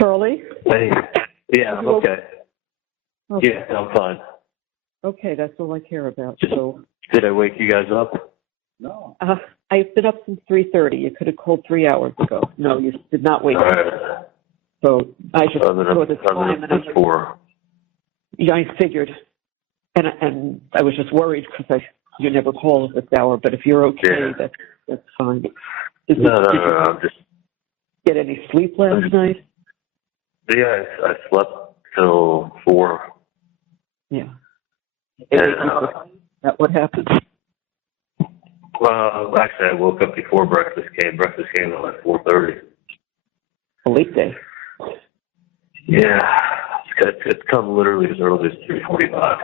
Charlie? Hey. Yeah, I'm okay. Okay. Yeah, I'm fine. Okay, that's all I care about. So, Did I wake you guys up? No. I've been up since 3:30. You could have called 3 hours ago. No, you did not wake All up. right. So I just Other saw the time, and than 4. yeah, I figured, and I was just worried because you never call at this hour. But if you're okay, Yeah. that's fine. No, Did you I'm just. get any sleep last night? Yeah, I slept till 4. Yeah. And, That what happened? well, actually, I woke up before breakfast came. Breakfast came at like 4:30. A late day. Yeah, it's come literally as early as 3:45.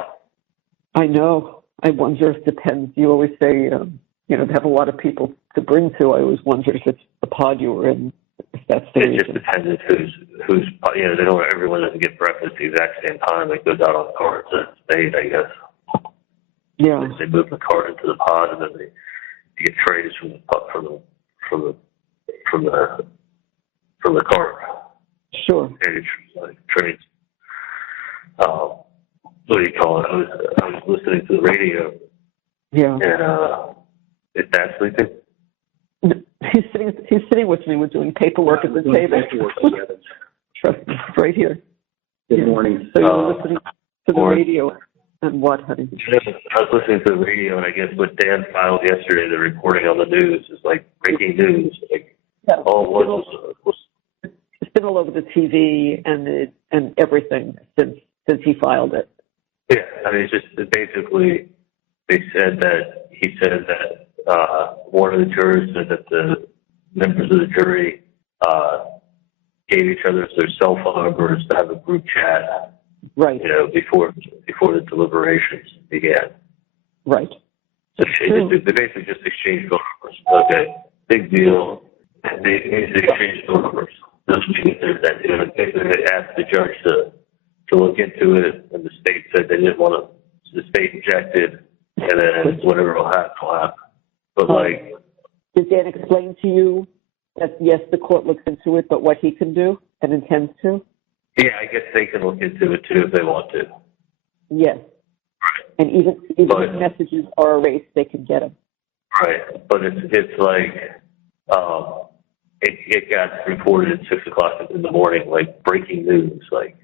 I know. I wonder if it depends. You always say, to have a lot of people to bring to. I always wonder if it's the pod you were in, if that's the It reason. just depends who's they don't. Everyone doesn't get breakfast at the exact same time. It goes out on carts and it's made, I guess. Yeah. They move the cart into the pod and then you get trays from the cart. Sure. And it's like trays. What do you call it? I was listening to the radio. Yeah. And is Dad sleeping? He's sitting with me. We're doing paperwork at the table. Trust me, right here. Good morning. So you're listening to the radio and what, honey? I was listening to the radio, and I guess what Dan filed yesterday, the reporting on the news, is like breaking news. Like, Yeah. all it was It's been all over the TV and everything since he filed it. yeah. I mean, it's just basically he said that one of the jurors said that the members of the jury gave each other their cell phone numbers to have a group chat. Right. Before the deliberations began. Right. So they basically just exchanged phone numbers. Okay, big deal. They exchanged phone numbers. Basically, they asked the judge to look into it, and the state said they didn't want to. The state objected, and then whatever will happen, will happen. But did Dan explain to you that yes, the court looks into it, but what he can do and intends to? yeah, I guess they can look into it too if they want to. Yes. Right. And even if messages are erased, they can get them. Right, but it's like it got reported at 6:00 in the morning, like breaking news, like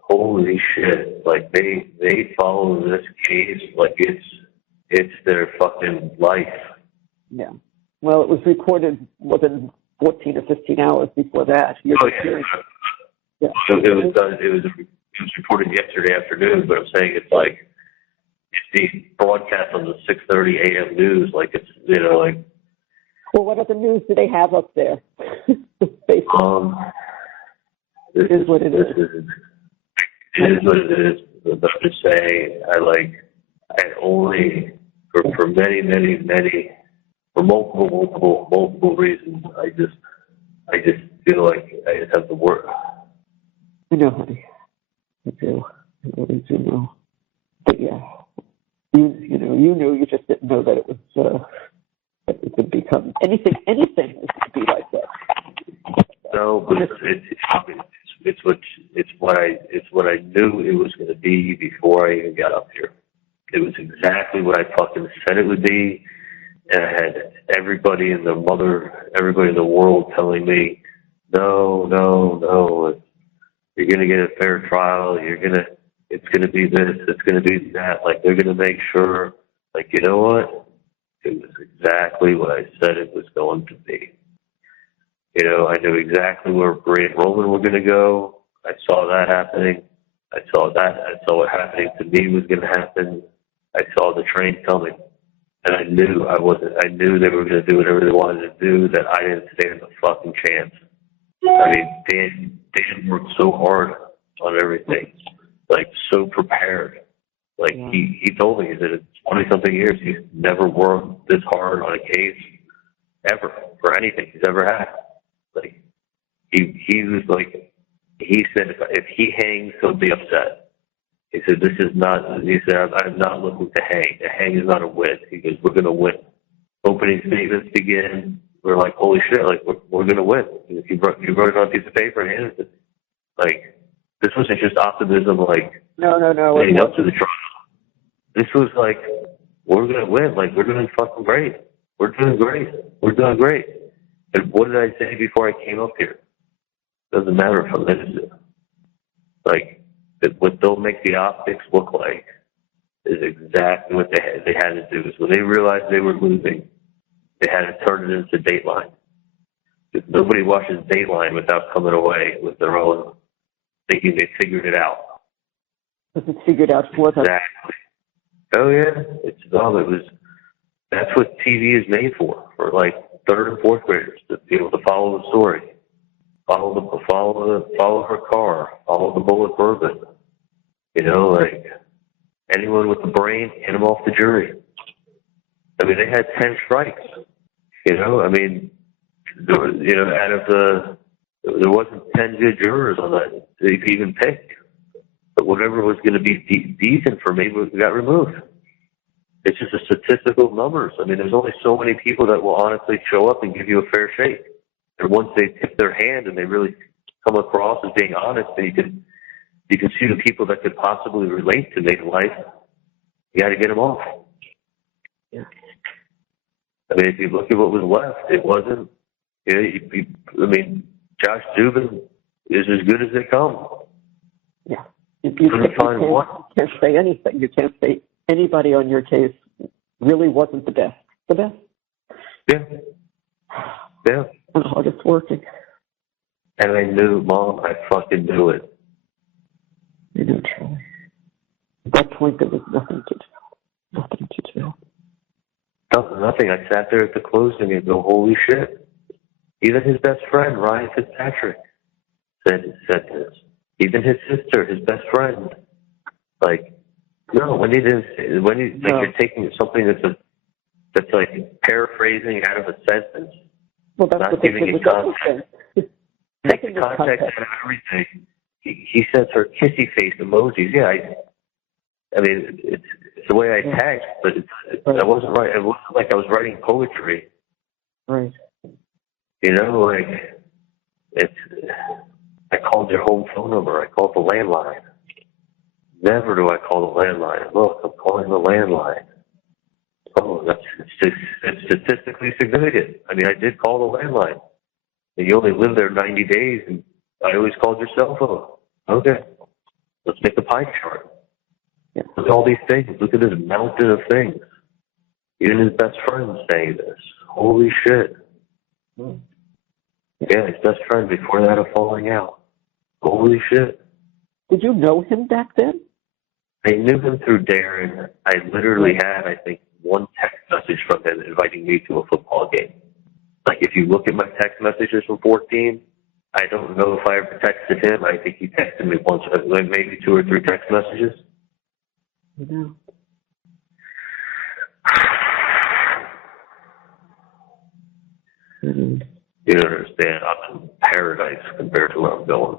holy shit, like they follow this case like it's their fucking life. Yeah. Well, it was reported within 14 or 15 hours before that. Yeah. Yeah. So it was reported yesterday afternoon, but I'm saying it's like it's being broadcast on the 6:30 a.m. news, like it's like. Well, what other news do they have up there? It is what it is. It is what it is. But I'm just saying, I only for many, for multiple reasons, I just feel like I just have to work. I know, honey. I do. I really do know. But yeah, you knew. You just didn't know that it was. That it could become anything is going to be like that. No, but it's what I knew it was going to be before I even got up here. It was exactly what I fucking said it would be, and I had everybody in the world telling me, no, you're going to get a fair trial. It's going to be this, it's going to be that. Like they're going to make sure. Like you know what? It was exactly what I said it was going to be. I knew exactly where Bray and Roman were going to go. I saw that happening. I saw what happening to me was going to happen. I saw the train coming. And I knew they were going to do whatever they wanted to do, that I didn't stand a fucking chance. I mean, Dan worked so hard on everything, like so prepared. Like he told me that in 20-something years he's never worked this hard on a case ever for anything he's ever had. Like he was like, he said if he hangs, he'll be upset. He said I'm not looking to hang. A hang is not a win. He goes, we're going to win. Opening statements begin. we're like, holy shit, like we're gonna win. If you wrote it on a piece of paper and handed it, like this wasn't just optimism, like No. leading up to the trial. This was like, we're gonna win. Like we're doing fucking great. We're doing great. We're doing great. And what did I say before I came up here? Doesn't matter if I'm innocent. Like what they'll make the optics look like is exactly what they had to do. Is when they realized they were losing, they had to turn it into Dateline. Nobody watches Dateline without coming away with their own, thinking they figured it out. Was it figured out for them? Exactly. Oh yeah, that's what TV is made for like third and fourth graders, to be able to follow the story, follow her car, follow the bullet bourbon. You know, like anyone with the brain, hit them off the jury. I mean, they had 10 strikes. You know, I mean, there wasn't 10 good jurors on that they could even pick. But whatever was going to be decent for me got removed. It's just a statistical numbers. I mean, there's only so many people that will honestly show up and give you a fair shake. And once they tip their hand and they really come across as being honest, then you can see the people that could possibly relate to make life. You got to get them off. Yeah. I mean, if you look at what was left, it wasn't. I mean, Josh Dubin is as good as they come. Yeah. You can't say anything. You can't say anybody on your case really wasn't the best. The best. Yeah. Yeah. And hardest working. And I knew, Mom, I fucking knew it. You know, Charlie. At that point, there was nothing to do. Nothing to do. Nothing. I sat there at the closing and go, holy shit. Even his best friend, Ryan Fitzpatrick, said this. Even his sister, his best friend. Like, no, you're taking something that's like paraphrasing out of a sentence. Well, that's not what they giving did it with context. Take the context out of everything. He sends her kissy face emojis. Yeah, I mean, it's the way I text, but I wasn't right. It wasn't like I was writing poetry. Right. You know, like I called their home phone number. I called the landline. Never do I call the landline. Look, I'm calling the landline. Oh, it's statistically significant. I mean, I did call the landline. And you only live there 90 days, and I always called your cell phone. Okay, let's make a pie chart. Yeah. Look at all these things. Look at this mountain of things. Even his best friend saying this. Holy shit. Yeah, his best friend before that of falling out. Holy shit. Did you know him back then? I knew him through Darren. I literally had, I think, one text message from him inviting me to a football game. Like, if you look at my text messages from 14, I don't know if I ever texted him. I think he texted me once, like maybe 2 or 3 text messages. Yeah. You don't understand. I'm in paradise compared to where I'm going.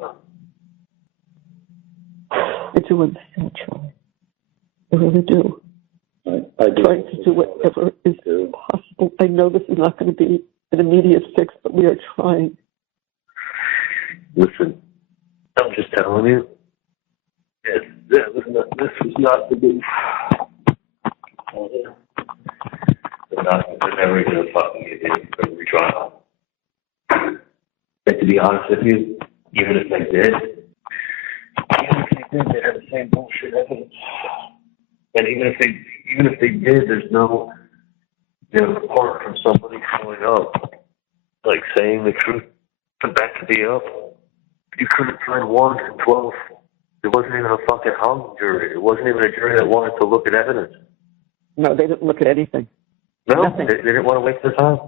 I do understand, Charlie. I really do. I do. Trying to do whatever is possible. I know this is not going to be an immediate fix, but we are trying. Listen, I'm just telling you, this was not the move. They're never going to fucking get in for every trial. And to be honest with you, even if they did, they'd have the same bullshit evidence. And even if they did, there's no, apart from somebody showing up, like saying the truth to back it up, you couldn't find 1 in 12. It wasn't even a fucking hung jury. It wasn't even a jury that wanted to look at evidence. No, they didn't look at anything. No, Nothing. they didn't want to waste their time.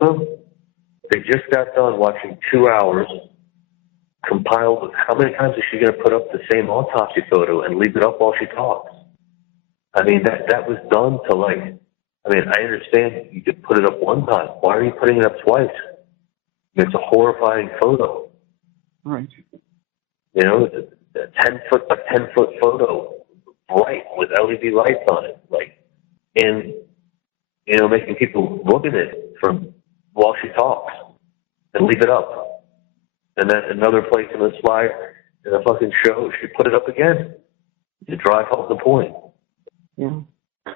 No. They just got done watching 2 hours compiled with how many times is she going to put up the same autopsy photo and leave it up while she talks? I mean, that was done to I understand you could put it up one time. Why are you putting it up twice? It's a horrifying photo. Right. It's a 10-foot photo, bright with LED lights on it, and making people look at it from while she talks and leave it up. And then another place in the slide in the fucking show, she put it up again to drive home the point. Yeah.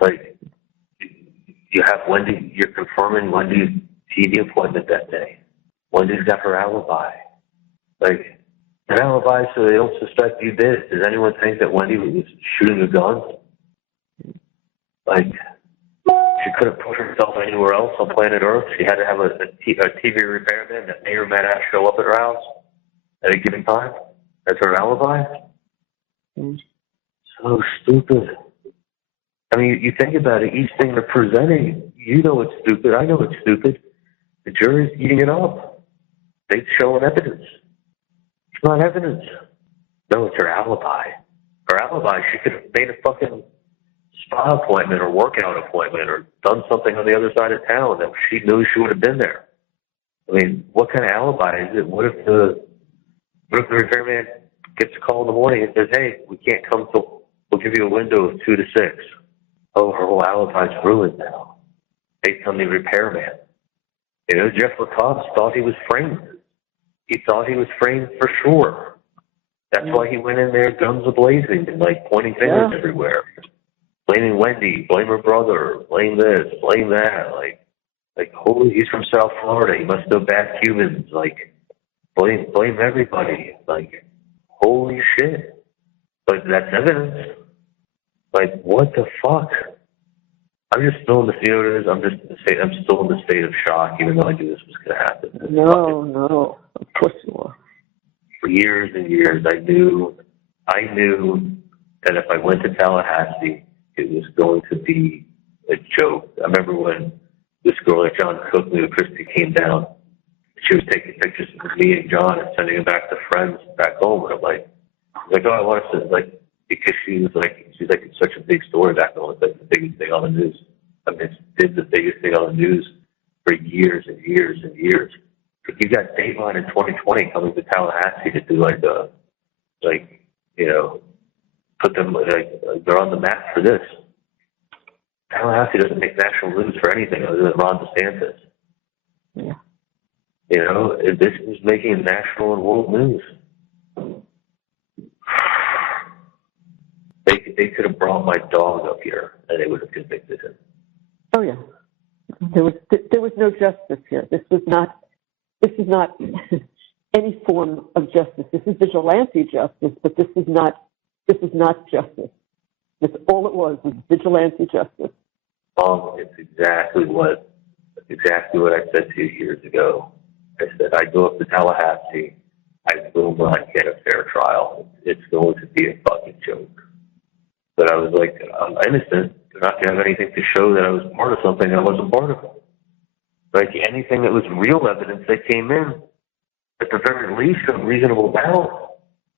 Like, you have Wendy, you're confirming Wendy's TV appointment that day. Wendy's got her alibi. Like, an alibi so they don't suspect you did it. Does anyone think that Wendy was shooting a gun? Like, she couldn't put herself anywhere else on planet Earth. She had to have a TV repairman that may or may not show up at her house at a given time. That's her alibi? So stupid. I mean, you think about it, each thing they're presenting, you know it's stupid, I know it's stupid. The jury's eating it up. They're showing evidence. It's not evidence. No, it's her alibi. Her alibi, she could have made a fucking spa appointment or workout appointment or done something on the other side of town that she knew she would have been there. I mean, what kind of alibi is it? What if the repairman gets a call in the morning and says, hey, we can't come till, we'll give you a window of 2 to 6. Oh, her whole alibi's ruined now. Based on the repairman. You know, Jeff LaCoste thought he was framed. He thought he was framed for sure. That's why he went in there guns a-blazing and, like, pointing fingers everywhere. Blaming Wendy, blame her brother, blame this, blame that. Like, holy, he's from South Florida. He must know bad Cubans. Like, blame everybody. Like, holy shit. But that's evidence. Like, what the fuck? I'm just still in the theaters. I'm still in the state of shock, even though I knew this was going to happen. No, of course you are. For years and years, I knew that if I went to Tallahassee, it was going to be a joke. I remember when this girl that John Cook knew, Christy, came down. She was taking pictures of me and John and sending them back to friends back home. And I'm like, oh, I want to, like, because she's like, it's such a big story back home. It's like the biggest thing on the news. I mean, it's the biggest thing on the news for years and years and years. Like, you got Dateline in 2020 coming to Tallahassee to do put them, they're on the map for this. Tallahassee doesn't make national news for anything other than Ron DeSantis. Yeah. You know, this is making national and world news. They could have brought my dog up here and they would have convicted him. Oh yeah. There was no justice here. This is not any form of justice. This is vigilante justice, but this is not justice. That's all it was vigilante justice. It's exactly what I said to you years ago. I said, I go up to Tallahassee, I will not get a fair trial. It's going to be a fucking joke. But I was like, I'm innocent. They're not going to have anything to show that I was part of something I wasn't part of. Like, anything that was real evidence that came in, at the very least, a reasonable doubt.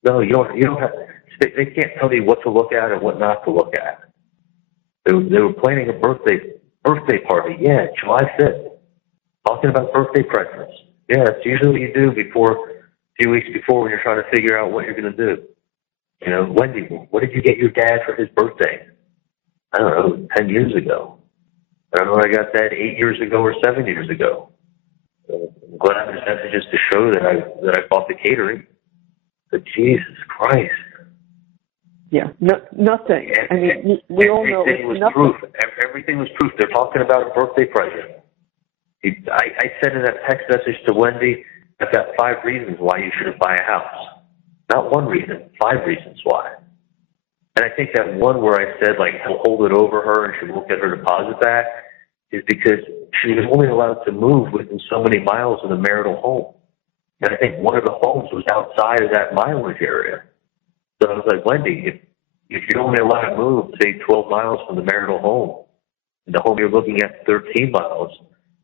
No, you don't have. They can't tell you what to look at and what not to look at. They were planning a birthday party. Yeah, July 5th. Talking about birthday presents. Yeah, that's usually what you do a few weeks before when you're trying to figure out what you're going to do. You know, Wendy, what did you get your dad for his birthday? I don't know, 10 years ago. I don't know what I got that 8 years ago or 7 years ago. I'm glad there's messages to show that I bought the catering. But Jesus Christ. Yeah, nothing. I mean, we all know everything was nothing. proof. Everything was proof. They're talking about a birthday present. I said in that text message to Wendy, I've got 5 reasons why you shouldn't buy a house. Not 1 reason, 5 reasons why. And I think that one where I said, like, he'll hold it over her and she won't get her deposit back is because she was only allowed to move within so many miles of the marital home. And I think one of the homes was outside of that mileage area. So I was like, Wendy, if you're only allowed to move, say, 12 miles from the marital home, and the home you're looking at 13 miles,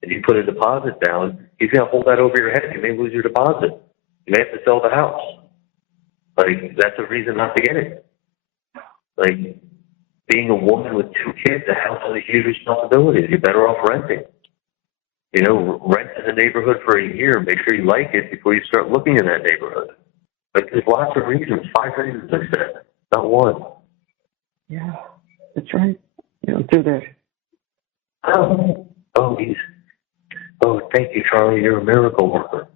and you put a deposit down, he's going to hold that over your head. You may lose your deposit. You may have to sell the house. Like, that's a reason not to get it. Like, being a woman with 2 kids, the house is a huge responsibility. You're better off renting. You know, rent in the neighborhood for a year. Make sure you like it before you start looking in that neighborhood. Like, there's lots of reasons. 5 reasons, I said. Not 1. Yeah, that's right. You know, do that. Oh, geez. "Oh, thank you, Charlie. You're a miracle worker."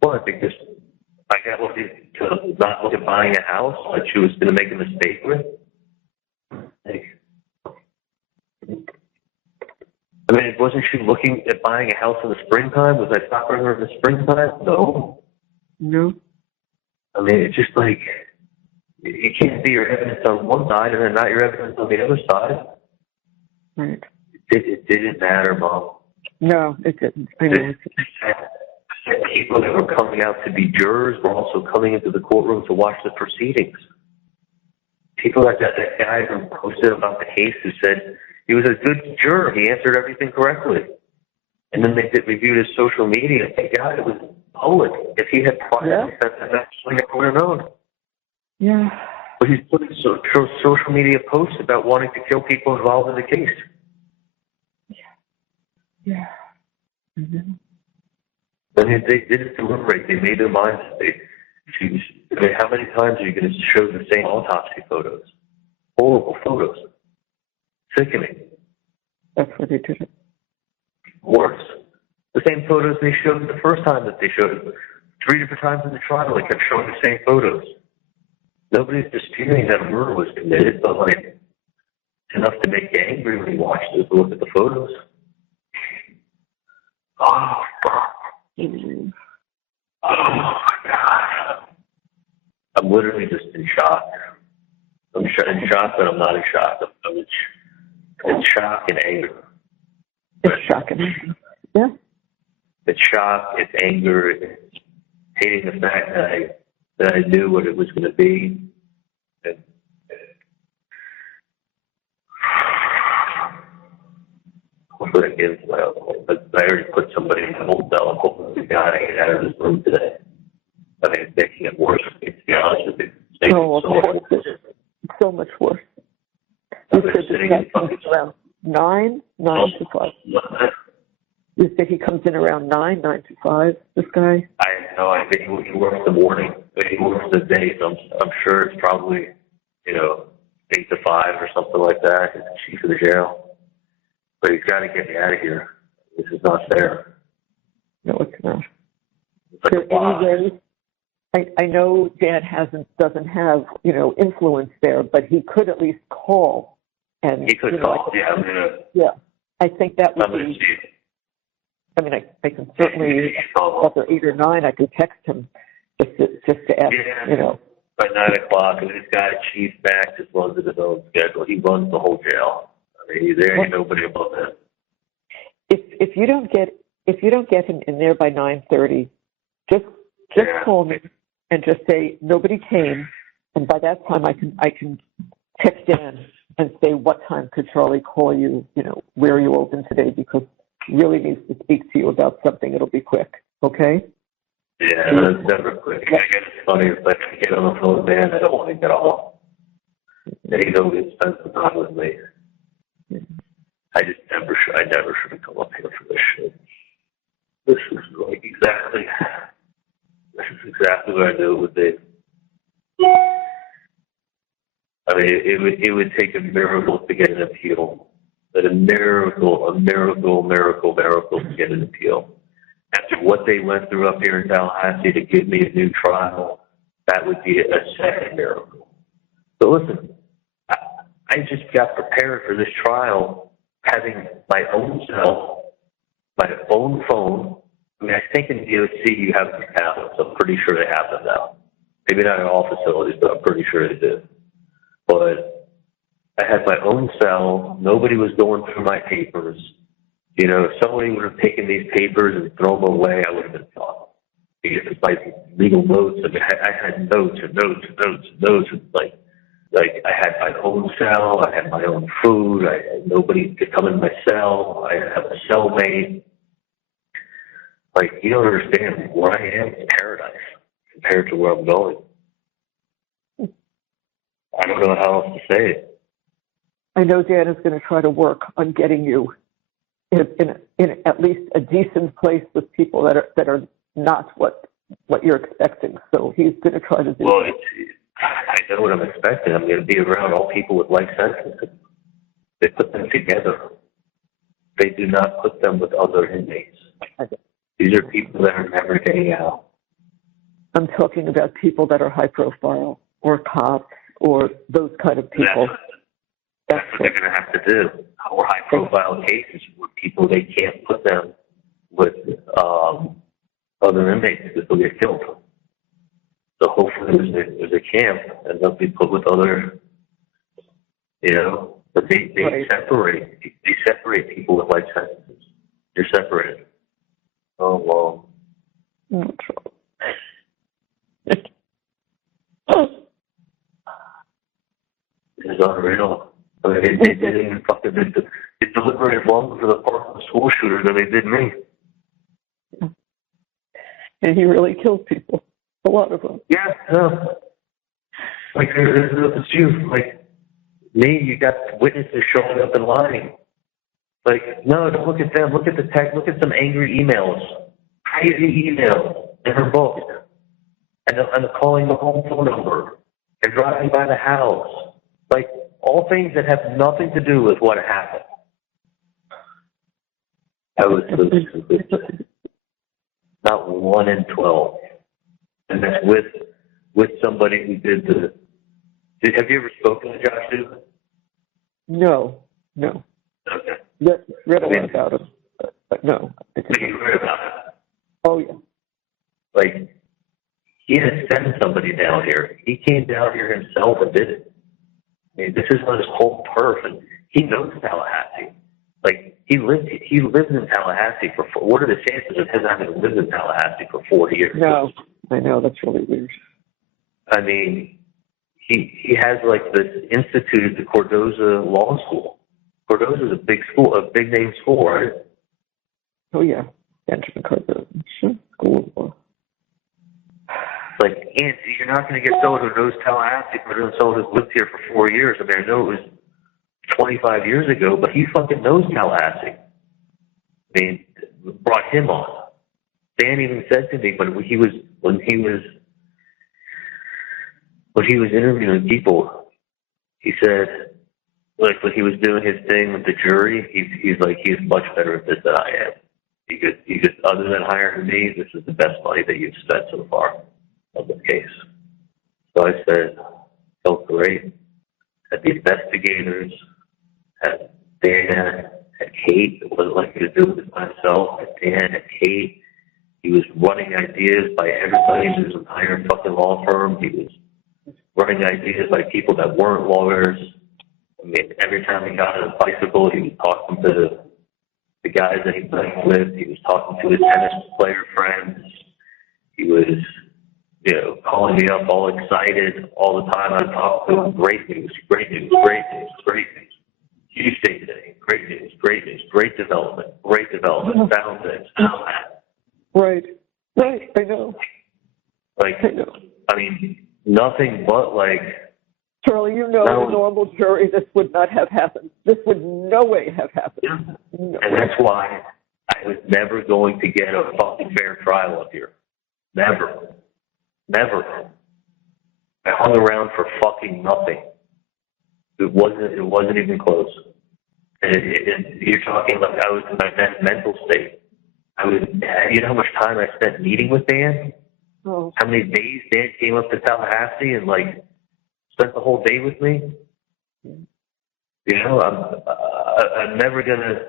What? Because I got lucky to not look at buying a house that she was going to make a mistake with? Like, I mean, wasn't she looking at buying a house in the springtime? Was I stopping her in the springtime? No. No. I mean, it's just like, you can't see your evidence on one side and then not your evidence on the other side. Right. It didn't matter, Mom. No, it didn't. I know. People that were coming out to be jurors were also coming into the courtroom to watch the proceedings. People like that guy who posted about the case who said he was a good juror. He answered everything correctly. And then they reviewed his social media. Thank God it was public. If he had prior, that's actually never would have known. Yeah. But he's putting social media posts about wanting to kill people involved in the case. Yeah. Mm-hmm. I mean, they didn't deliberate. They made their minds. I mean, how many times are you going to show the same autopsy photos? Horrible photos. Sickening. That's where they did it. Worse. The same photos they showed the first time that they showed it. 3 different times in the trial, they kept showing the same photos. Nobody's disputing that a murder was committed, but like, it's enough to make you angry when you watch this, look at the photos. Oh, fuck. Mm-hmm. Oh, my God. I'm literally just in shock. I'm in shock, but I'm not in shock. I'm in shock and anger. It's shocking. Yeah. It's shock, it's anger, it's hating the fact that I knew what it was going to be. And, what would I give to my uncle? But I already put somebody in the hotel. I'm hoping to God I get out of this room today. I mean, it's making it worse, to be honest with you. It's so much worse. You said this guy comes around 9 to 5. You said he comes in around 9 to 5, this guy? I know. I think he works the morning. He works the day, so I'm sure it's probably, 8 to 5 or something like that. He's the chief of the jail. But he's got to get me out of here. This is not fair. No, it's not. It's like anyway, I know Dad doesn't have, influence there, but he could at least call. And he could call, yeah. I think that would be. I mean, I can certainly, after 8 or 9, I could text him just to ask, By 9 o'clock, and this guy, Chief Max, just runs at his own schedule. He runs the whole jail. I mean, there ain't nobody above him. If you don't get him in there by 9:30, just call me and just say nobody came, and by that time I can text Dan and say what time could Charlie call you? Where are you open today? Because he really needs to speak to you about something. It'll be quick, okay? Yeah, that's never quick. I guess it's funny if I can get on the phone with Dan, I don't want to get off. And he's always spent some time with me. I never should have come up here for this shit. This is exactly what I knew it would be. I mean, it would take a miracle to get an appeal. But a miracle to get an appeal. After what they went through up here in Tallahassee to give me a new trial, that would be a second miracle. But listen, I just got prepared for this trial having my own cell, my own phone. I mean, I think in DOC you have these tablets. I'm pretty sure they have them now. Maybe not in all facilities, but I'm pretty sure they do. But I had my own cell. Nobody was going through my papers. If somebody would have taken these papers and thrown them away, I would have been fine. Because it's my legal notes. I mean, I had notes and notes and notes and notes. And like I had my own cell. I had my own food. Nobody could come in my cell. I have a cellmate. Like, you don't understand where I am in paradise compared to where I'm going. I don't know how else to say it. I know Dad is going to try to work on getting you in at least a decent place with people that are not what you're expecting. So he's going to try to do. Well, I know what I'm expecting. I'm going to be around all people with life sentences. They put them together. They do not put them with other inmates. These are people that are never getting out. I'm talking about people that are high profile or cops or those kind of people. That's what they're going to have to do. Or high profile cases with people they can't put them with other inmates because they'll get killed. So hopefully there's a camp and they'll be put with other, but they separate people with life sentences. They're separated. Oh, wow. This is unreal. I mean, they didn't even fucking they deliberated longer for the Parkland school shooter than they did me. And he really killed people. A lot of them. Yeah, no. Like, it's you. Like, me, you got witnesses showing up and lying. Like, no, don't look at them. Look at the text. Look at some angry emails. Crazy emails in her book. And calling the home phone number. And driving by the house. Like, all things that have nothing to do with what happened. I was so stupid. Not 1 in 12. And that's with somebody who did the... have you ever spoken to Josh Duke? No. Okay. Read a lot about him, but no. You read about it? Oh, yeah. Like, he had sent somebody down here. He came down here himself and did it. I mean, this is on his whole turf, and he knows Tallahassee. Like, he lived in Tallahassee for... What are the chances of him having lived in Tallahassee for 4 years? No, I know, that's really weird. I mean, he has, like, this institute, the Cardozo Law School. Cardozo is a big school, a big-name school, right? Oh, yeah. Benjamin Cardozo. Sure. School of Law. Like, and you're not going to get someone who knows Tallahassee better than someone who's lived here for 4 years. I mean, I know it was 25 years ago, but he fucking knows Tallahassee. I mean, brought him on. Dan even said to me when he was interviewing people, he said, like, when he was doing his thing with the jury, he's like, he's much better at this than I am. He could, other than hiring me, this is the best money that you've spent so far on this case. So I said, felt great. Had the investigators, had Dan, had Kate. It wasn't like he was doing it by himself. Had Dan, had Kate. He was running ideas by everybody in his entire fucking law firm. He was running ideas by people that weren't lawyers. I mean, every time he got on a bicycle, he was talking to the guys that he played with. He was talking to his tennis player friends. He was, calling me up all excited all the time. I'd talk to him. Great news, great news, great news, great news. Huge day today. Great news, great news, great development, found this, found that. Right. I know. Like, I mean, nothing but like... Charlie, in a normal jury, this would not have happened. This would no way have happened. Yeah. No. And that's why I was never going to get a fucking fair trial up here. Never. I hung around for fucking nothing. It wasn't even close. And you're talking like I was in my best mental state. You know how much time I spent meeting with Dan? Oh. How many days Dan came up to Tallahassee and like spent the whole day with me? I'm never gonna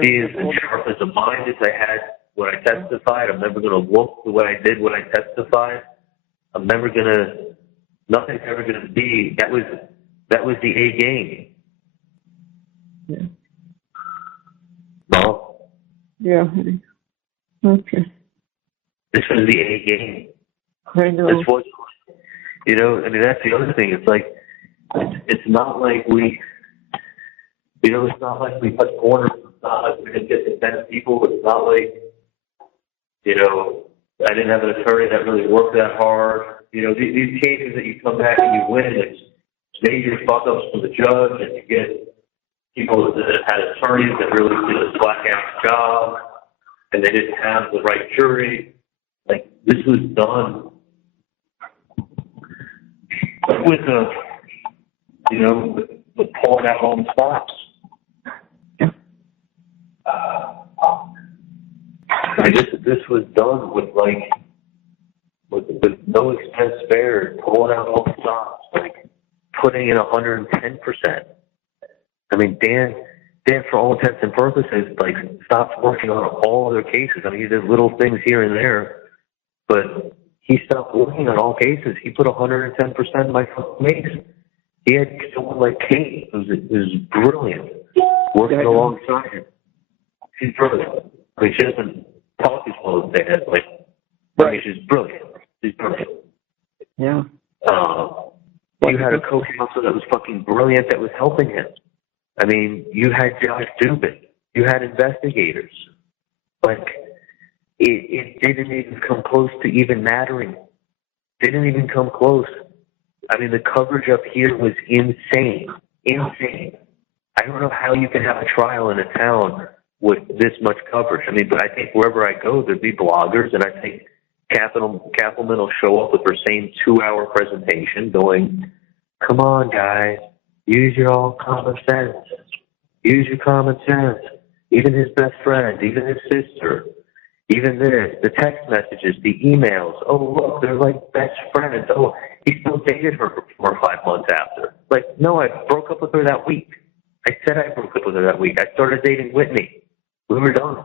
be as sharp as a mind as I had when I testified. I'm never gonna look the way I did when I testified. Nothing's ever gonna be. That was the A game. Yeah. No. Yeah, honey. Okay. This was the A game. I know. This was, that's the other thing. It's like, it's not like we, it's not like we cut corners. It's not like we didn't get to 10 people. It's not like, I didn't have an attorney that really worked that hard. These cases that you come back and you win, it's major fuck-ups from the judge, and you get people that had attorneys that really did a slack-ass job, and they didn't have the right jury. Like, this was done with with pulling out all the stops. I mean, this was done with with no expense spared, pulling out all the stops, like putting in 110%. I mean, Dan, for all intents and purposes, like stopped working on all other cases. I mean, he did little things here and there, but he stopped working on all cases. He put 110% in my case. He had someone like Kate, who's brilliant, working alongside him. She's brilliant. I mean, she doesn't talk as well as Dan, but I mean, she's brilliant. She's brilliant. Yeah. You had a co-counsel that was fucking brilliant that was helping him. I mean, you had Josh Dubin. You had investigators. Like, it didn't even come close to even mattering. Didn't even come close. I mean, the coverage up here was insane. Insane. I don't know how you can have a trial in a town with this much coverage. I mean, but I think wherever I go, there'd be bloggers, and I think Kappelman will show up with her same 2-hour presentation going, come on, guys, use your all common sense. Use your common sense. Even his best friend, even his sister, even this, the text messages, the emails. Oh, look, they're like best friends. Oh, he still dated her for 4 or 5 months after. Like, no, I broke up with her that week. I said I broke up with her that week. I started dating Whitney. We were done.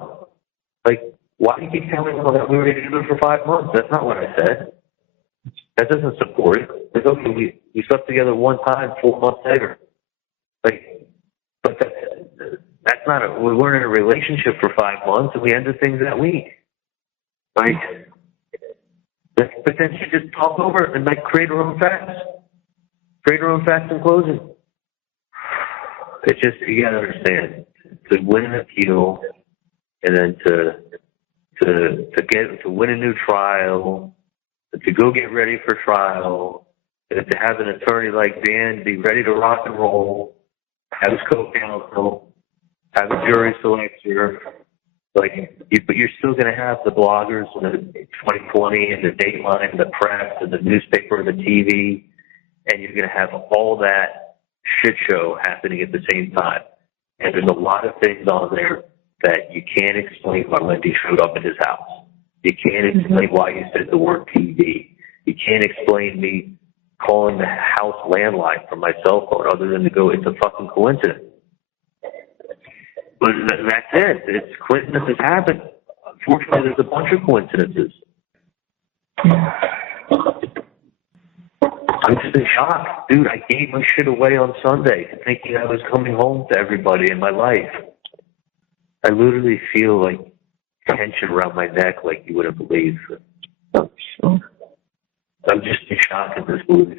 Like, why do you keep telling me that we were together for 5 months? That's not what I said. That doesn't support it. Like, okay, we slept together one time 4 months later. Like, but that's not we weren't in a relationship for 5 months, and we ended things that week. Like, but then she just talked over it and like create her own facts. Create her own facts in closing. It's just, you gotta understand, to win an appeal and then to win a new trial, to go get ready for trial, and to have an attorney like Dan be ready to rock and roll, have his co-counsel, have a jury selector, but you're still going to have the bloggers and the 2020 and the Dateline and the press and the newspaper and the TV, and you're going to have all that shit show happening at the same time. And there's a lot of things on there that you can't explain why Wendy showed up at his house. You can't explain why he said the word TV. You can't explain me calling the house landline from my cell phone other than to go, it's a fucking coincidence. But that's it. It's coincidences happen. Unfortunately, there's a bunch of coincidences. I'm just in shock. Dude, I gave my shit away on Sunday thinking I was coming home to everybody in my life. I literally feel like tension around my neck like you wouldn't believe. Oh, sure. I'm just in shock at this move.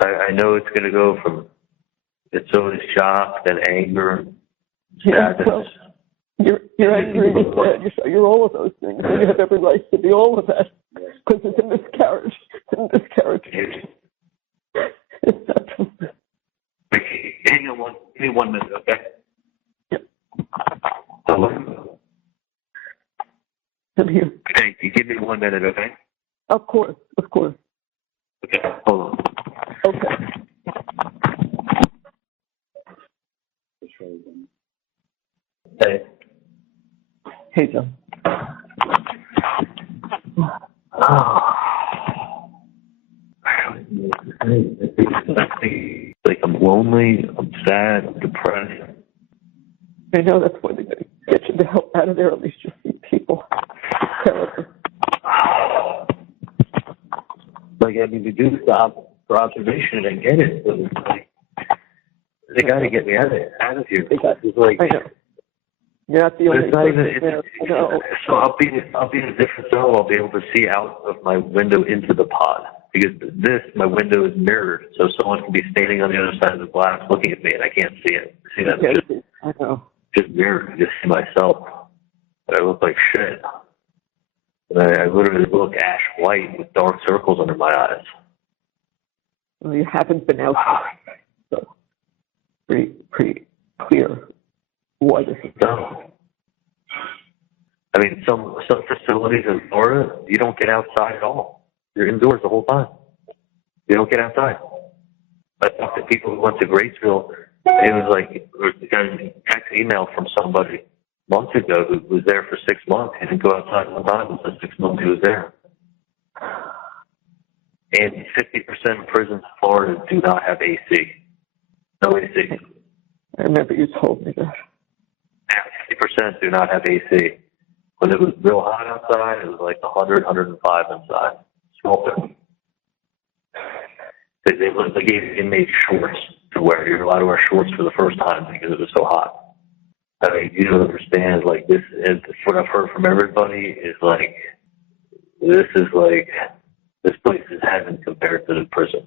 I know it's going to go from it's always shock, then anger, sadness. Well, you're angry, you're sad, you're all of those things. And you have every right to be all of that because it's a miscarriage. It's a miscarriage. It's not true. Hang on, give me 1 minute, okay? Yeah. Hello? I'm here. Hey, you give me 1 minute, okay? Of course, of course. Okay, hold on. Okay. Hey. Hey, Joe. Like, I'm lonely, I'm sad, I'm depressed. I know that's why they're going to get you the hell out of there. At least you see people. Terrible. Like, I mean, to do the for observation, I get it, but it's like, they got to get me out of here. It's like, I know. You're not the only person there. So I'll be in a different zone. I'll be able to see out of my window into the pod because my window is mirrored, so someone can be standing on the other side of the glass looking at me, and I can't see it. See that? I know. Just mirrored. I just see myself. I look like shit. And I literally look ash white with dark circles under my eyes. Well, you haven't been out, so pretty clear why this is done. I mean, some facilities in Florida, you don't get outside at all. You're indoors the whole time. You don't get outside. I talked to people who went to Graceville, and it was like, got a text email from somebody months ago who was there for 6 months. He didn't go outside one time. It was 6 months he was there. And 50% of prisons in Florida do not have AC. No AC. I remember you told me that. Yeah, 50% do not have AC. When it was real hot outside, it was like 100, 105 inside. Sweltering. They made shorts to wear. You're allowed to wear shorts for the first time because it was so hot. I mean, you don't understand. Like, this is what I've heard from everybody is like, this place is heaven compared to the prison.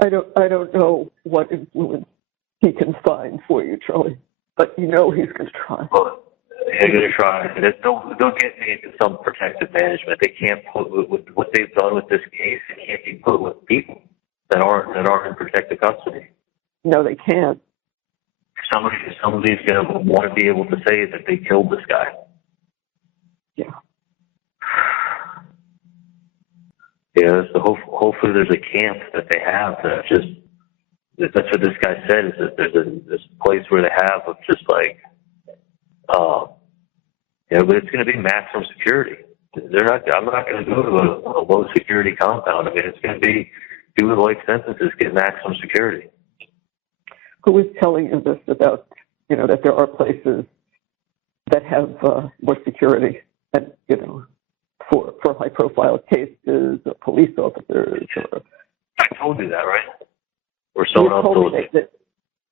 I don't know what influence he can find for you, Charlie, but you know he's going to try. Well, they're going to try. Don't get me into some protective management. They can't put with what they've done with this case. It can't be put with people that aren't in protective custody. No, they can't. Somebody's going to want to be able to say that they killed this guy. Yeah. Yeah. So hopefully there's a camp that they have that that's what this guy said, is that there's this place where they have of just like, but it's going to be maximum security. I'm not going to go to a low security compound. I mean, it's going to be doing life sentences, get maximum security. Who was telling you this about, that there are places that have more security and, for high profile cases or police officers or... I told you that, right? Or someone else told you.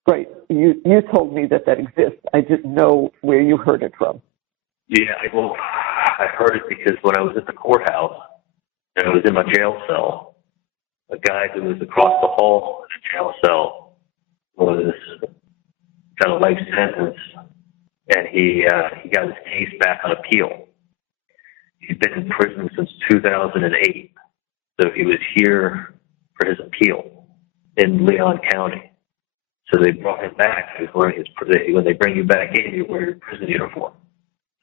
Right. You told me that exists. I didn't know where you heard it from. Yeah, I heard it because when I was at the courthouse and I was in my jail cell, a guy who was across the hall in a jail cell got a life sentence, and he got his case back on appeal. He's been in prison since 2008, so he was here for his appeal in Leon County. So they brought him back. He was wearing when they bring you back in, you wear your prison uniform.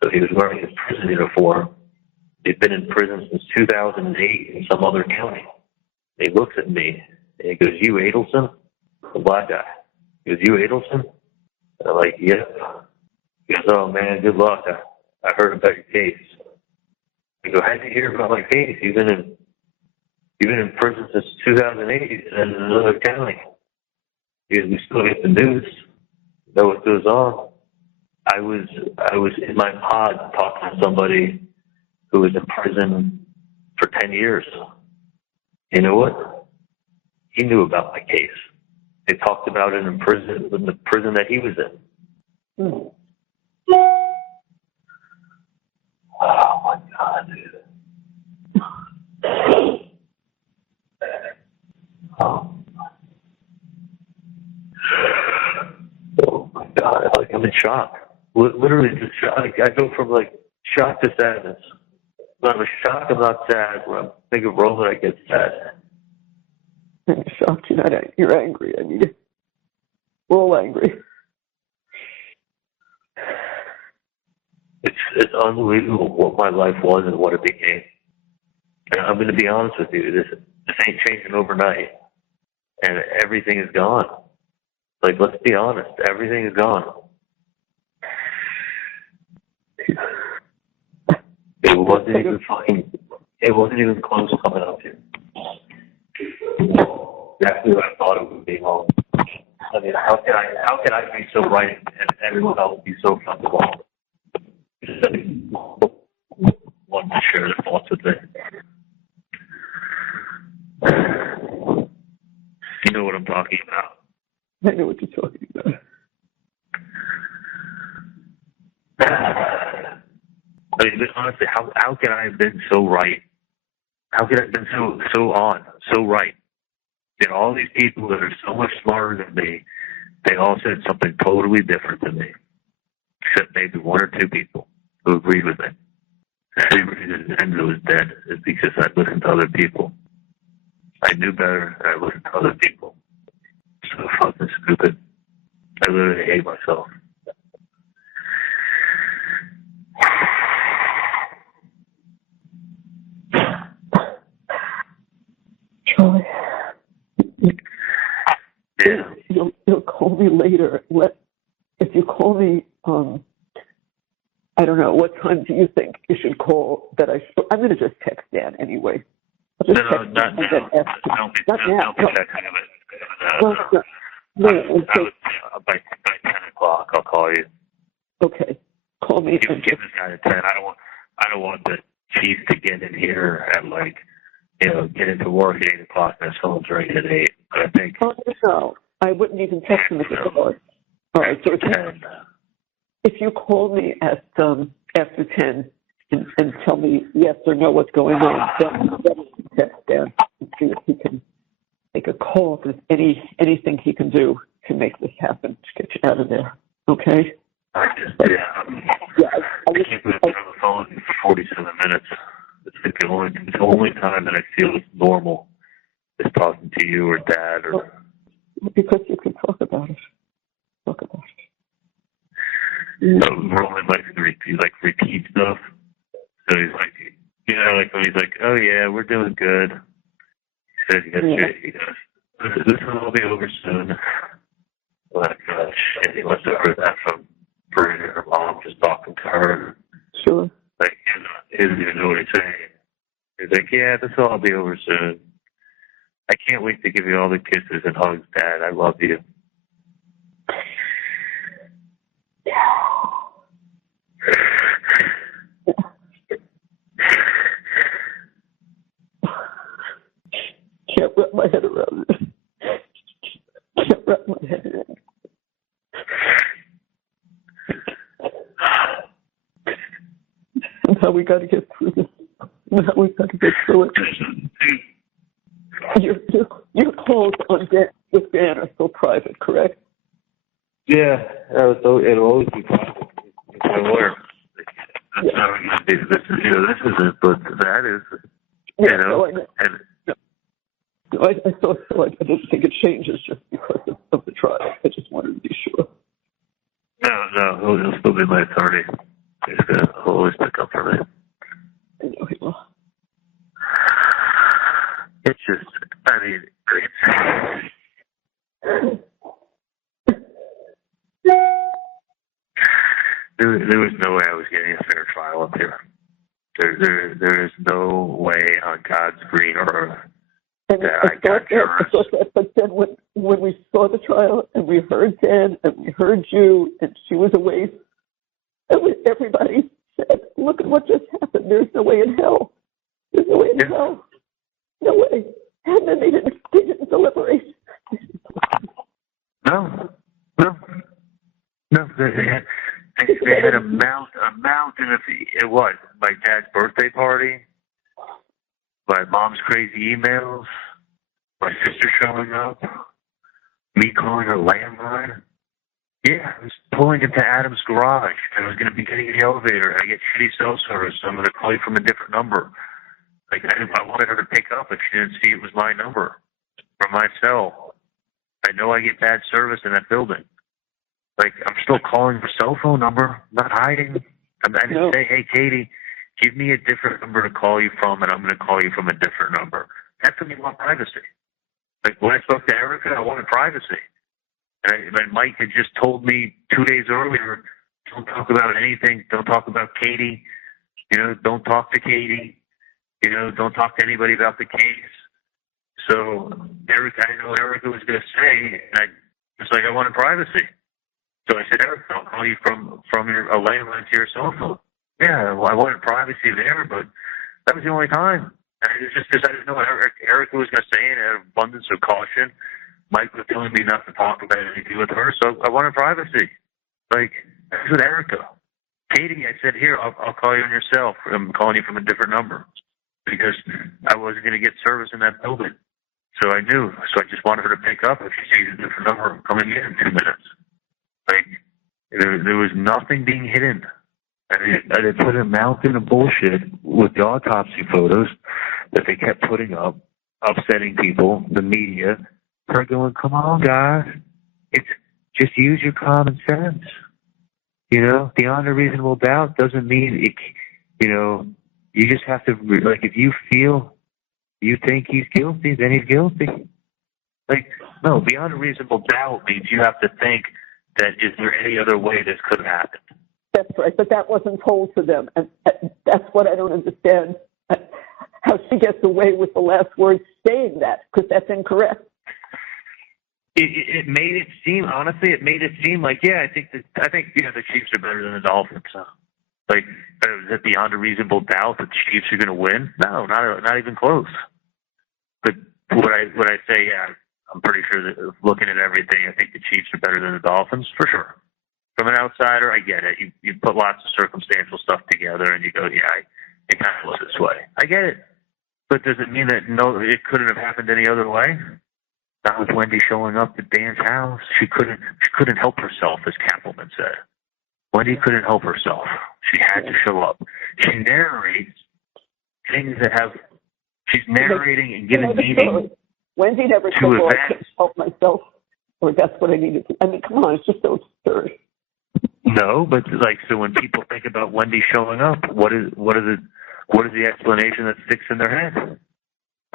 So he was wearing his prison uniform. He'd been in prison since 2008 in some other county. He looks at me and he goes, "You Adelson?" The black guy. He goes, "You Adelson?" And I'm like, "Yep." He goes, "Oh man, good luck. I heard about your case." I go, "How'd you hear about my case? You've been in prison since 2008 in another county." He goes, "We still get the news, know what goes on." I was in my pod talking to somebody who was in prison for 10 years. You know what? He knew about my case. They talked about it in the prison that he was in. Mm. Oh my God, dude. Oh my God, I'm in shock. Literally just shock. I go from shock to sadness. When I'm shocked, I'm not sad. When I think of Roland, I get sad. I'm shocked you're angry. I mean, we're all angry. It's unbelievable what my life was and what it became. And I'm going to be honest with you. This ain't changing overnight. And everything is gone. Let's be honest. Everything is gone. It wasn't even close to coming up here. Exactly what I thought it would be. I mean, how can I be so right and everyone else be so fucking wrong? Want to share their thoughts with me. You know what I'm talking about. I know what you're talking about. I mean, but honestly, how could I have been so right? How could I have been so right? And all these people that are so much smarter than me, they all said something totally different than me, except maybe one or two people who agreed with me. The reason Enzo was dead is because I listened to other people. I knew better, and I listened to other people. So fucking stupid. I literally hate myself. Charlie, Yeah. you'll call me later. If you call me, I don't know, what time do you think you should call that I'm going to just text Dan anyway. I'll just text him Not and now. then ask him. Don't be Not now. that kind of it. No, I would say by 10 o'clock I'll call you. okay. Call me. Give this guy a 10. I don't want the chief to get in here at get into work at 8 o'clock and his phone's ringing at 8. But I think. Oh, no. I wouldn't even text him at the door. All right. So if you call me at after 10 and tell me yes or no what's going on, then text Dan and see if he can make a call. If there's anything he can do to make this happen, to get you out of there. Okay? I can't believe I've been on the phone for 47 minutes. It's like the only time that I feel it's normal is talking to you or Dad or. Because you can talk about it. Talk about it. Roman likes to repeat stuff. So he's like, when he's like, oh yeah, we're doing good. He said yesterday, he goes, this will all be over soon. Like, shit, he must have heard that from her mom just talking to her. Sure. Like, he doesn't even know what he's saying. He's like, yeah, this will all be over soon. I can't wait to give you all the kisses and hugs, Dad. I love you. Can't wrap my head around it. Can't wrap my head around it. Now we got to get through this. Now we got to get through it. Your calls on Dan with Dan are still private, correct? Yeah, it'll always be private. It's my lawyer. That's how we're gonna do this. This isn't, but that is. Yeah, you know, no, I know. No, I thought so. I didn't think it changes just because of the trial. I just wanted to be sure. No, he'll still be my attorney. He'll always pick up for me. I know he will. It's just, I mean, there was no way I was getting a fair trial up here. There is no way on God's green earth that I got justice. But then when we saw the trial and we heard Dan and we heard you and she was away, everybody said, look at what just happened. There's no way in hell. There's no way in hell. No way. And then they didn't deliberate. No. They had a mountain of it was my dad's birthday party, my mom's crazy emails, my sister showing up, me calling her landline. Yeah, I was pulling into Adam's garage. I was going to be getting in the elevator. I get shitty cell service, so I'm going to call you from a different number. Like, I wanted her to pick up if she didn't see it was my number from my cell. I know I get bad service in that building. Like, I'm still calling her cell phone number. I'm not hiding. I didn't say, hey, Katie, give me a different number to call you from, and I'm going to call you from a different number. That's when you want privacy. Like, when I spoke to Erica, I wanted privacy. And Mike had just told me 2 days earlier, don't talk about anything. Don't talk about Katie. Don't talk to Katie. Don't talk to anybody about the case. So I know Erica was going to say, and I was like, I wanted privacy. So I said, Erica, I'll call you from a landline to your cell phone. Yeah, well, I wanted privacy there, but that was the only time. And it was just because I didn't know what Erica was going to say, and out of abundance of caution, Mike was telling me not to talk about anything with her, so I wanted privacy. Like, that's with Erica. Katie, I said, here, I'll call you on your cell. I'm calling you from a different number because I wasn't going to get service in that building. So I knew. So I just wanted her to pick up if she sees a different number. I'm coming in 2 minutes. Like, there was nothing being hidden. I had put a mountain of bullshit with the autopsy photos that they kept putting up, upsetting people, the media. Her going, come on, guys. It's just use your common sense. Beyond a reasonable doubt doesn't mean it, you just have to, like, if you feel You think he's guilty, then he's guilty. Like, no, beyond a reasonable doubt means you have to think that is there any other way this could have happened? That's right, but that wasn't told to them, and that's what I don't understand. How she gets away with the last words saying that, because that's incorrect. It made it seem, honestly, like, yeah, I think the Chiefs are better than the Dolphins. Like, is it beyond a reasonable doubt that the Chiefs are going to win? No, not even close. But would I say, yeah, I'm pretty sure that looking at everything, I think the Chiefs are better than the Dolphins, for sure. From an outsider, I get it. You put lots of circumstantial stuff together, and you go, yeah, it kind of looks this way. I get it. But does it mean that, no, it couldn't have happened any other way? Not with Wendy showing up at Dan's house. She couldn't help herself, as Kappelman said. Wendy couldn't help herself. She had to show up. She narrates things that have. She's narrating and giving meaning. Wendy never said, "Well, I couldn't help myself," or "That's what I needed to." I mean, come on, it's just so absurd. No, but like, so when people think about Wendy showing up, what is the explanation that sticks in their head?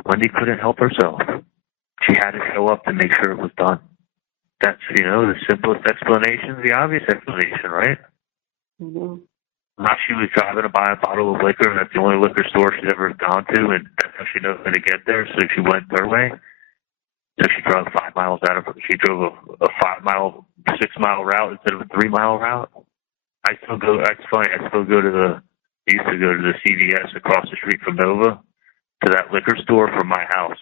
Wendy couldn't help herself. She had to show up to make sure it was done. That's, the simplest explanation, the obvious explanation, right? Mm-hmm. Not she was driving to buy a bottle of liquor, and that's the only liquor store she's ever gone to, and that's how she knows how to get there, so she went her way. So she drove 5 miles she drove a 5-mile, 6-mile route instead of a 3-mile route. It's funny, I used to go to the CVS across the street from Nova, to that liquor store from my house.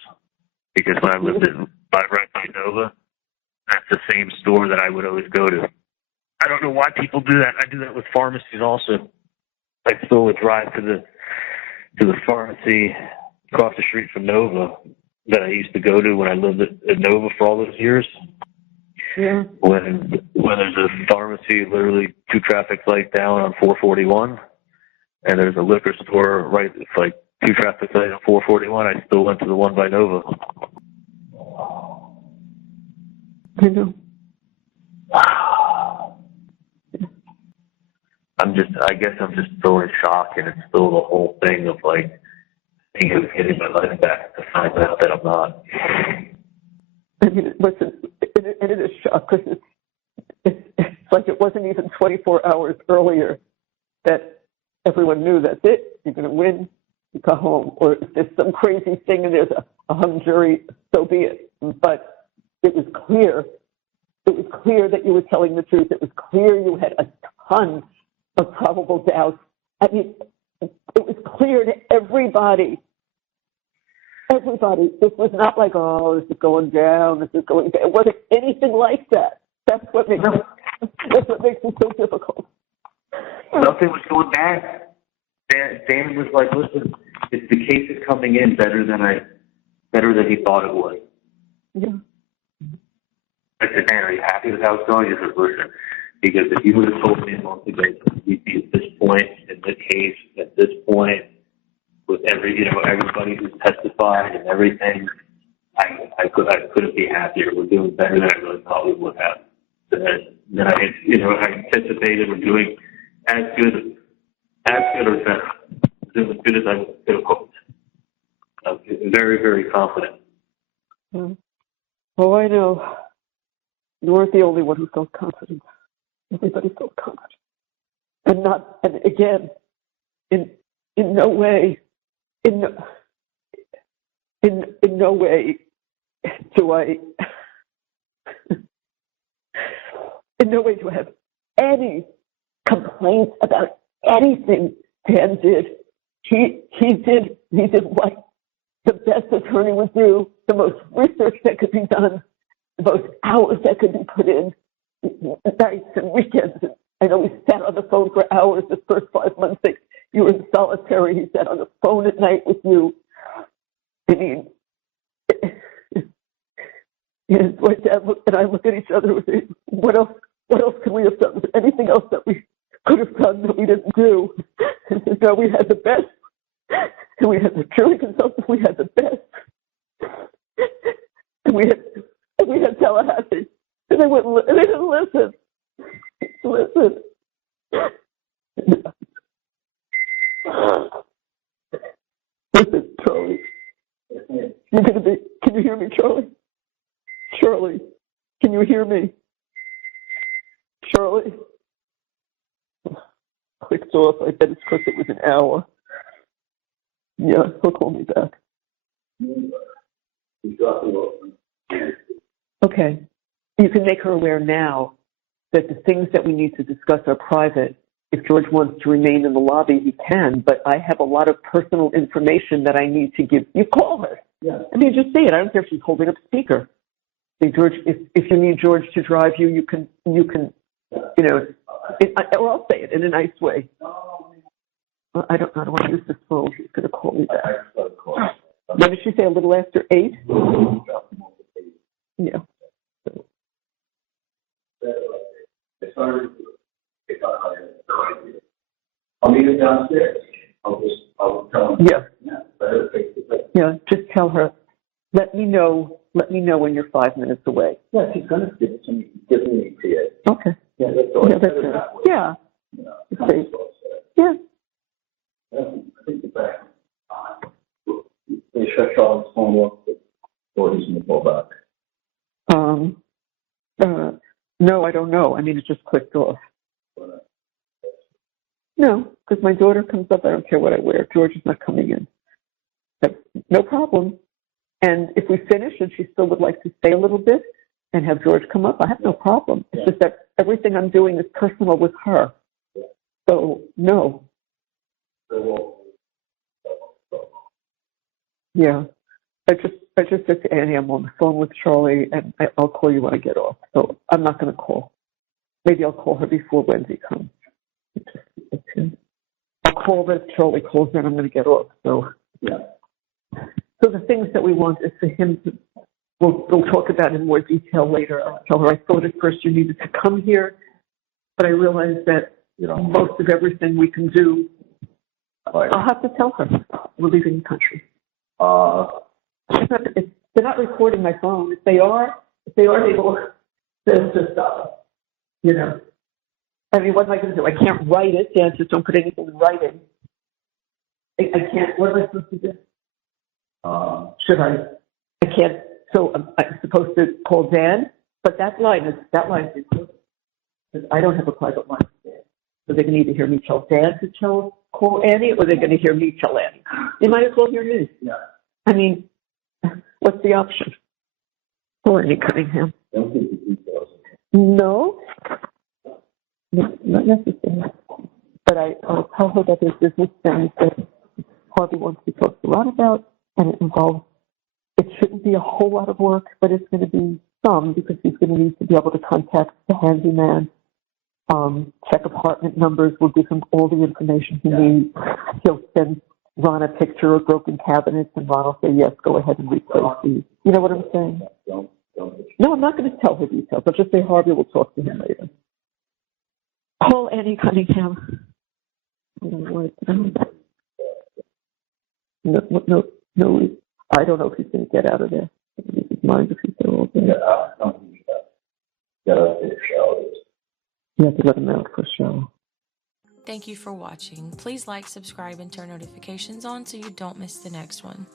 Because when I lived right by Nova, that's the same store that I would always go to. I don't know why people do that. I do that with pharmacies also. I still would drive to the pharmacy across the street from Nova that I used to go to when I lived at Nova for all those years. Yeah. When there's a pharmacy literally 2 traffic lights down on 441, and there's a liquor store right, it's like 2 traffic lights on 441, I still went to the one by Nova. I know. I guess I'm just still in shock, and it's still the whole thing of like getting my life back to find out that I'm not. I mean, listen, it is shock because it's like it wasn't even 24 hours earlier that everyone knew that's it. You're going to win. You go home. Or if there's some crazy thing and there's a hung jury, so be it. But it was clear. It was clear that you were telling the truth. It was clear you had a ton of probable doubts. I mean, it was clear to everybody. Everybody. This was not like, oh, this is going down. This is going down. It wasn't anything like that. That's what makes it so difficult. Nothing was going bad. Dan was like, listen, the case is coming in better than he thought it would. Yeah. I said, Dan, are you happy with how it's going? He said, listen, because if you would have told me a month ago we'd be at this point in the case, at this point, with everybody who's testified and everything, I couldn't be happier. We're doing better than I really thought we would have. Then I anticipated we're doing as good or better. Doing as good as I could have hoped. I'm very, very confident. Oh, I know. You weren't the only one who felt confident. Everybody felt confident. And again, in no way do I have any complaints about anything Dan did. He did what the best attorney would do, the most research that could be done, the most hours that could be put in, nights and weekends. I know he sat on the phone for hours the first 5 months that you were in solitary. He sat on the phone at night with you. I mean, my dad and I look at each other and say, what else could we have done? Was there anything else that we could have done that we didn't do? And no, we had the best. And we had the jury consultants. We had the best. And we had Tallahassee. And they didn't listen. Listen, Charlie. hear me, Charlie? Charlie, can you hear me? Charlie? Clicked off. I bet it's because it was an hour. Yeah, he'll call me back. Okay. You can make her aware now that the things that we need to discuss are private. If George wants to remain in the lobby, he can, but I have a lot of personal information that I need to give. You call her. Yeah. I mean, just say it. I don't care if she's holding up speaker. Say, George, if you need George to drive you, you can, or I'll say it in a nice way. I don't want to use this phone. She's going to call me back. What did she say, a little after 8? Yeah. I'll meet her downstairs. I'll tell her. Yeah, just tell her, let me know when you're 5 minutes away. Yeah, she's going to give me to you. Okay. Yeah, that's all. Yeah, that's it. Yeah. You know, Yeah. I think the back. They shut Charlie's phone off, or he's going to call back. No, I don't know. I mean, it just clicked off. No, because my daughter comes up. I don't care what I wear. George is not coming in. But no problem. And if we finish and she still would like to stay a little bit and have George come up, I have no problem. It's just that everything I'm doing is personal with her. So, no. Yeah. I just said to Annie, I'm on the phone with Charlie, and I'll call you when I get off. So I'm not going to call. Maybe I'll call her before Wednesday comes. I'll call her if Charlie calls, then I'm going to get off. So, yeah. So the things that we want is for him to, we'll talk about in more detail later. I'll tell her I thought at first you needed to come here, but I realized that, most of everything we can do, I'll have to tell her we're leaving the country. They're not recording my phone. If they are, they will just stop. I mean, what am I going to do? I can't write it. Dan just don't put anything in writing. I can't. What am I supposed to do? Should I? I can't. So I'm supposed to call Dan, but that line is included. Because I don't have a private line. So they can either hear me tell Dan to call Annie, or they're going to hear me tell Annie. They might as well hear me. Yeah. I mean, what's the option? Or Annie Cunningham? No, not necessarily. But I'll tell her that there's business things that Harvey wants to talk to Ron about, and it involves, it shouldn't be a whole lot of work, but it's going to be some, because he's going to need to be able to contact the handyman, check apartment numbers. We'll give him all the information he needs. He'll send Ron a picture of broken cabinets, and Ron will say, yes, go ahead and replace these. You know what I'm saying? No, I'm not going to tell her details. I'll just say Harvey will talk to him later. Call Annie Cunningham. No, I don't know if he's going to get out of there. He's his mind if he's there all day. You have to let him out for a shower. Thank you for watching. Please like, subscribe, and turn notifications on so you don't miss the next one.